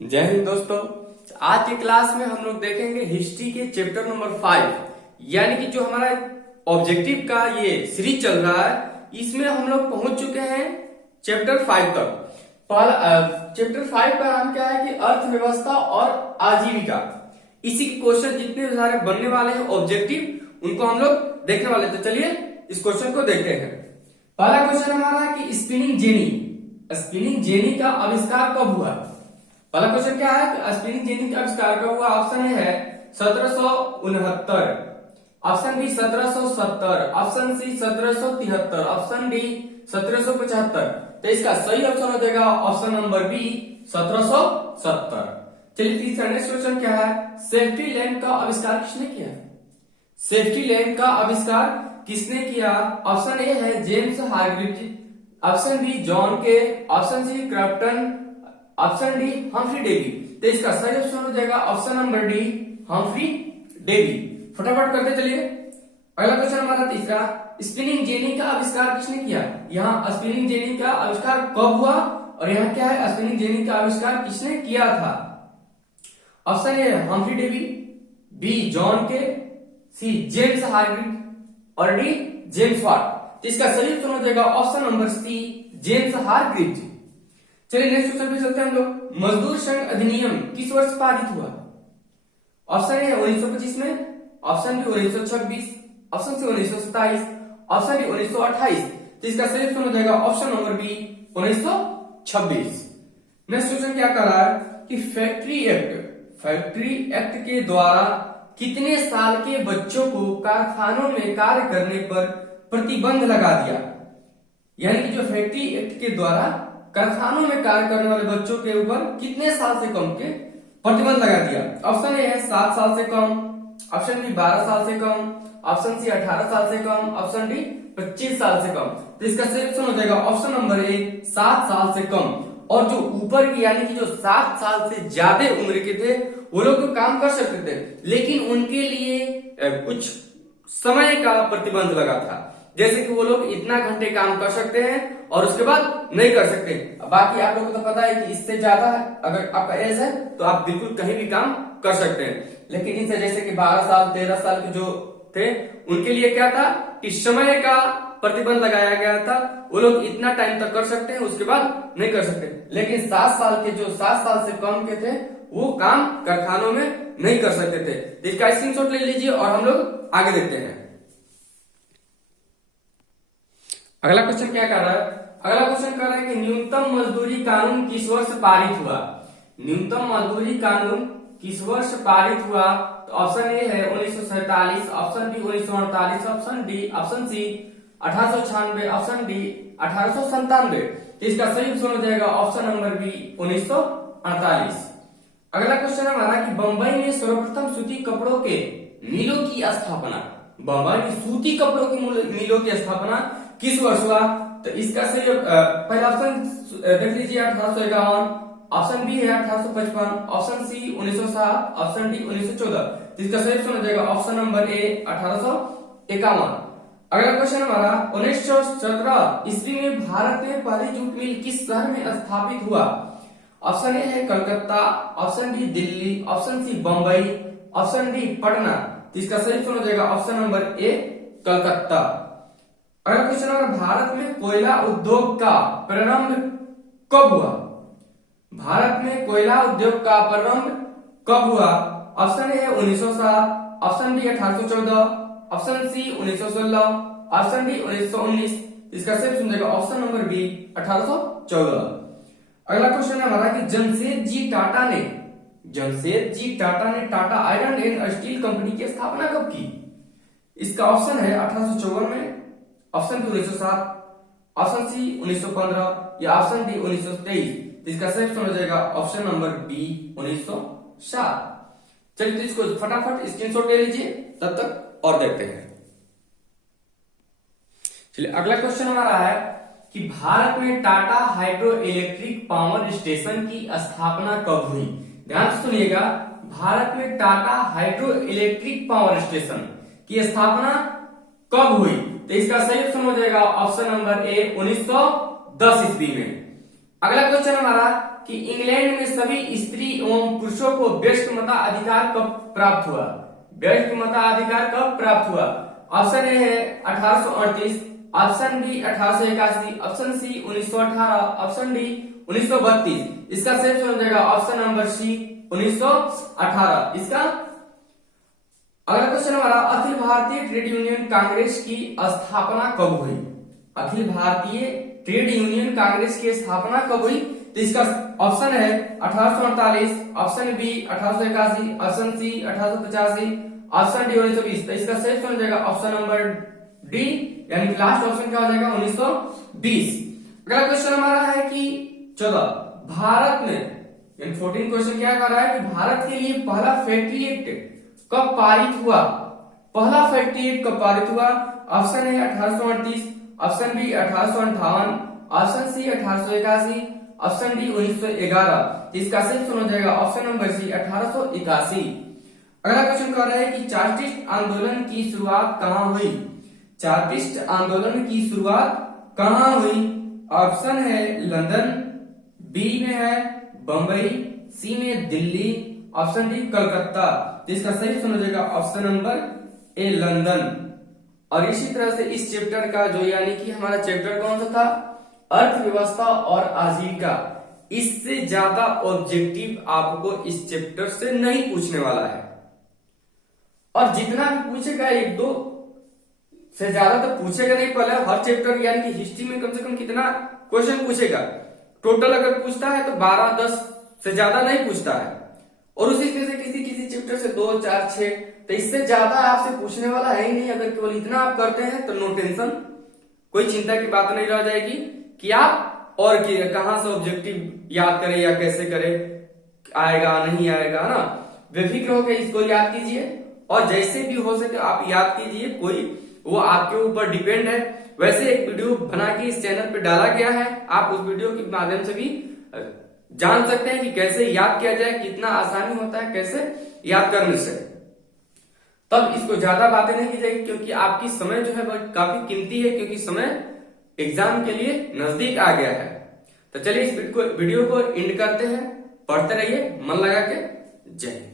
जय हिंद दोस्तों। आज की क्लास में हम लोग देखेंगे हिस्ट्री के चैप्टर नंबर 5, यानी कि जो हमारा ऑब्जेक्टिव का ये सीरीज चल रहा है, इसमें हम लोग पहुंच चुके हैं चैप्टर 5 तक। चैप्टर 5 का नाम क्या है कि अर्थव्यवस्था और आजीविका। इसी के क्वेश्चन जितने सारे बनने वाले हैं ऑब्जेक्टिव, उनको हम लोग देखने वाले। तो चलिए इस क्वेश्चन को देखते हैं। पहला क्वेश्चन हमारा है कि स्पिनिंग जेनी का आविष्कार कब हुआ। पहला क्वेश्चन क्या है कि स्पिनिंग जेनी का आविष्कार कब हुआ। ऑप्शन ए है 1769, option B 1770, option C 1773, option D 1775। तो इसका सही ऑप्शन हो जाएगा ऑप्शन नंबर बी 1770। चलिए तीसरा नेक्स्ट क्वेश्चन क्या है, सेफ्टी लैंप का आविष्कार किसने किया। सेफ्टी लैंप का आविष्कार किसने किया। ऑप्शन ए है James Hargreaves, option B John Kay, option C Crompton, option D Humphry Davy. तो इसका सही ऑप्शन हो जाएगा option number D Humphry Davy. फटाफट करते चलिए। अगला क्वेश्चन हमारा तीसरा, स्पिनिंग जेनी का आविष्कार किसने किया। यहाँ स्पिनिंग जेनी का आविष्कार कब हुआ और यहाँ क्या है, स्पिनिंग जेनी का आविष्कार किसने किया था। Option A Humphry Davy, B John Kay, C James हार्ग्रीव्स और डी जेम्स वाट। इसका सही उत्तर हो जाएगा ऑप्शन नंबर सी जेम्स हार्ग्रीव्स। चलिए नेक्स्ट क्वेश्चन पे चलते हैं हम लोग। मजदूर संघ अधिनियम किस वर्ष पारित हुआ। ऑप्शन ए 1925 में, option B 1926, option C 1927, option D 1928। तो इसका सही उत्तर हो जाएगा option number B 1926। Next question क्या कर रहा है कि फैक्ट्री एक्ट के द्वारा कितने साल के बच्चों को कारखानों में कार्य करने पर प्रतिबंध लगा दिया। यानी कि जो फैक्ट्री एक्ट के द्वारा कारखानों में कार्य करने वाले बच्चों के ऊपर कितने साल से कम के प्रतिबंध लगा दिया। ऑप्शन ए है 7 साल से कम, ऑप्शन बी 12 साल से कम, ऑप्शन सी 18 साल से कम, ऑप्शन डी 25 साल से कम। तो इसका सही ऑप्शन हो जाएगा ऑप्शन नंबर ए 7 साल से कम। और जो ऊपर की यानी कि जो 7 साल से ज्यादा उम्र के थे वो लोग तो काम कर सकते थे, लेकिन उनके लिए कुछ समय का प्रतिबंध लगा था। जैसे कि वो लोग इतना घंटे काम कर सकते हैं और उसके बाद नहीं कर सकते। बाकी आप लोगों को तो पता है कि इससे ज्यादा अगर आपका एज है तो आप बिल्कुल कहीं भी काम कर सकते हैं, लेकिन इनसे जैसे कि 12 साल 13 साल के जो थे उनके लिए क्या था कि समय का प्रतिबंध लगाया गया था। वो लोग इतना टाइम तक कर सकते हैं, उसके बाद नहीं कर सकते। लेकिन 7 साल के जो 7 साल से कम के थे वो काम कारखानों में नहीं कर सकते थे। तो इसका स्क्रीनशॉट ले लीजिए और हम लोग आगे देखते हैं। अगला क्वेश्चन क्या कर रहा है, अगला क्वेश्चन कर रहा है कि न्यूनतम मजदूरी कानून किस वर्ष पारित हुआ। न्यूनतम मजदूरी कानून किस वर्ष पारित हुआ। तो ऑप्शन ए है 1947, option B 1948, option D, option C 1896, option D 1897। तो इसका सही उत्तर हो जाएगा ऑप्शन नंबर बी 1948। अगला क्वेश्चन हमारा कि बंबई में सर्वप्रथम सूती कपड़ों के मिलों की स्थापना, बंबई में सूती कपड़ों की मिलों की स्थापना किस वर्ष हुआ। तो इसका सही पहला ऑप्शन देख लीजिए 1851, ऑप्शन बी है 1855, ऑप्शन सी 1907, ऑप्शन डी 1914। तो इसका सही ऑप्शन हो जाएगा ऑप्शन नंबर ए 1851। अगला क्वेश्चन हमारा 1917 ईस्वी में भारत में पहली जूट मिल किस शहर में स्थापित हुआ। ऑप्शन ए है Calcutta, option B Delhi, option C Bombay, option D Patna. तो इसका सही ऑप्शन हो जाएगा ऑप्शन नंबर ए कलकत्ता। अगला क्वेश्चन हमारा भारत में कोयला उद्योग का प्रारंभ कब हुआ। भारत में कोयला उद्योग का प्रारंभ कब हुआ। ऑप्शन ए है 1907, option B 1814, option C 1916, option D 1919। इसका सही ऑप्शन हो जाएगा ऑप्शन नंबर बी 1814। अगला क्वेश्चन है हमारा कि जमशेदजी टाटा ने Tata iron and steel company की स्थापना कब की। इसका ऑप्शन है 1854 में, ऑप्शन बी 1907, ऑप्शन सी 1915 या ऑप्शन डी 1923। इसका सही ऑप्शन हो जाएगा ऑप्शन नंबर बी 1907। चलिए तो इसको फटाफट स्क्रीनशॉट ले लीजिए, तब तक और देखते हैं। चलिए अगला क्वेश्चन हमारा है कि भारत में Tata hydro electric power station की स्थापना कब हुई। ध्यान से सुनिएगा, भारत में Tata hydro electric power station की स्थापना कब हुई। तो इसका सही ऑप्शन हो जाएगा ऑप्शन नंबर ए 1910 ईस्वी में। अगला क्वेश्चन हमारा कि इंग्लैंड में सभी स्त्री एवं पुरुषों को व्यष्ट मताधिकार कब प्राप्त हुआ? व्यष्ट मताधिकार कब प्राप्त हुआ? ऑप्शन ए है 1838, option B 1881, option C 1918, option D 1932। इसका सही हो जाएगा ऑप्शन नंबर सी 1918। इसका अगला क्वेश्चन हमारा, अखिल भारतीय ट्रेड यूनियन कांग्रेस की स्थापना कब हुई? अखिल भारतीय ट्रेड यूनियन कांग्रेस की स्थापना कब हुई? तो इसका ऑप्शन है 1848, option B 1881, option C 1885, option D 1920। तो इसका सही हो जाएगा ऑप्शन नंबर डी, यानी लास्ट ऑप्शन क्या हो जाएगा 1920। अगला क्वेश्चन हमारा है कि 14, भारत में 14 क्वेश्चन क्या कर रहा है कि भारत के लिए पहला फैक्ट्री एक्ट कब पारित हुआ? पहला फैक्ट्री एक्ट कब पारित हुआ? ऑप्शन है 1838, option B 1858, option C 1881, option D 1911। इसका सही हो जाएगा ऑप्शन नंबर सी 1881। अगला क्वेश्चन कह रहा है कि चार्टिस्ट आंदोलन की शुरुआत कहां हुई? चार्टिस्ट आंदोलन की शुरुआत कहां हुई? ऑप्शन है लंदन, बी में है बंबई, सी में दिल्ली, ऑप्शन डी कलकत्ता। तो इसका सही हो जाएगा ऑप्शन नंबर ए लंदन। और इसी तरह से इस चैप्टर का जो यानी कि हमारा चैप्टर कौन सा था, अर्थव्यवस्था और आजीविका, इससे ज्यादा ऑब्जेक्टिव आपको इस चैप्टर से नहीं पूछने वाला है। और जितना भी पूछेगा एक दो से ज्यादा तो पूछेगा नहीं। पहले हर चैप्टर यानी कि हिस्ट्री में कम से कम कितना क्वेश्चन पूछेगा, टोटल अगर पूछता है तो 12-10 से ज्यादा नहीं पूछता है। और उसी तरह से किसी किसी चैप्टर से 2, 4, 6, तो इससे ज्यादा आपसे पूछने वाला है ही नहीं। अगर केवल इतना आप करते हैं तो नो टेंशन, कोई चिंता की बात नहीं रह जाएगी कि आप और कहां से ऑब्जेक्टिव याद करें या कैसे करें, आएगा नहीं आएगा ना। बेफिक्र होकर इसको याद कीजिए और जैसे भी हो सके आप याद कीजिए, कोई वो आपके ऊपर डिपेंड है। वैसे एक वीडियो बना के इस चैनल पे डाला गया है, आप उस वीडियो के माध्यम से भी जान सकते हैं कि कैसे याद किया जाए, कितना आसानी होता है कैसे याद करने से। तब इसको ज्यादा बातें नहीं की जाएगी क्योंकि आपकी समय जो है वह काफी कीमती है, क्योंकि समय एग्जाम के लिए नजदीक आ गया है। तो चलिए इस वीडियो को एंड करते हैं। पढ़ते रहिए मन लगा के। जय हिंद।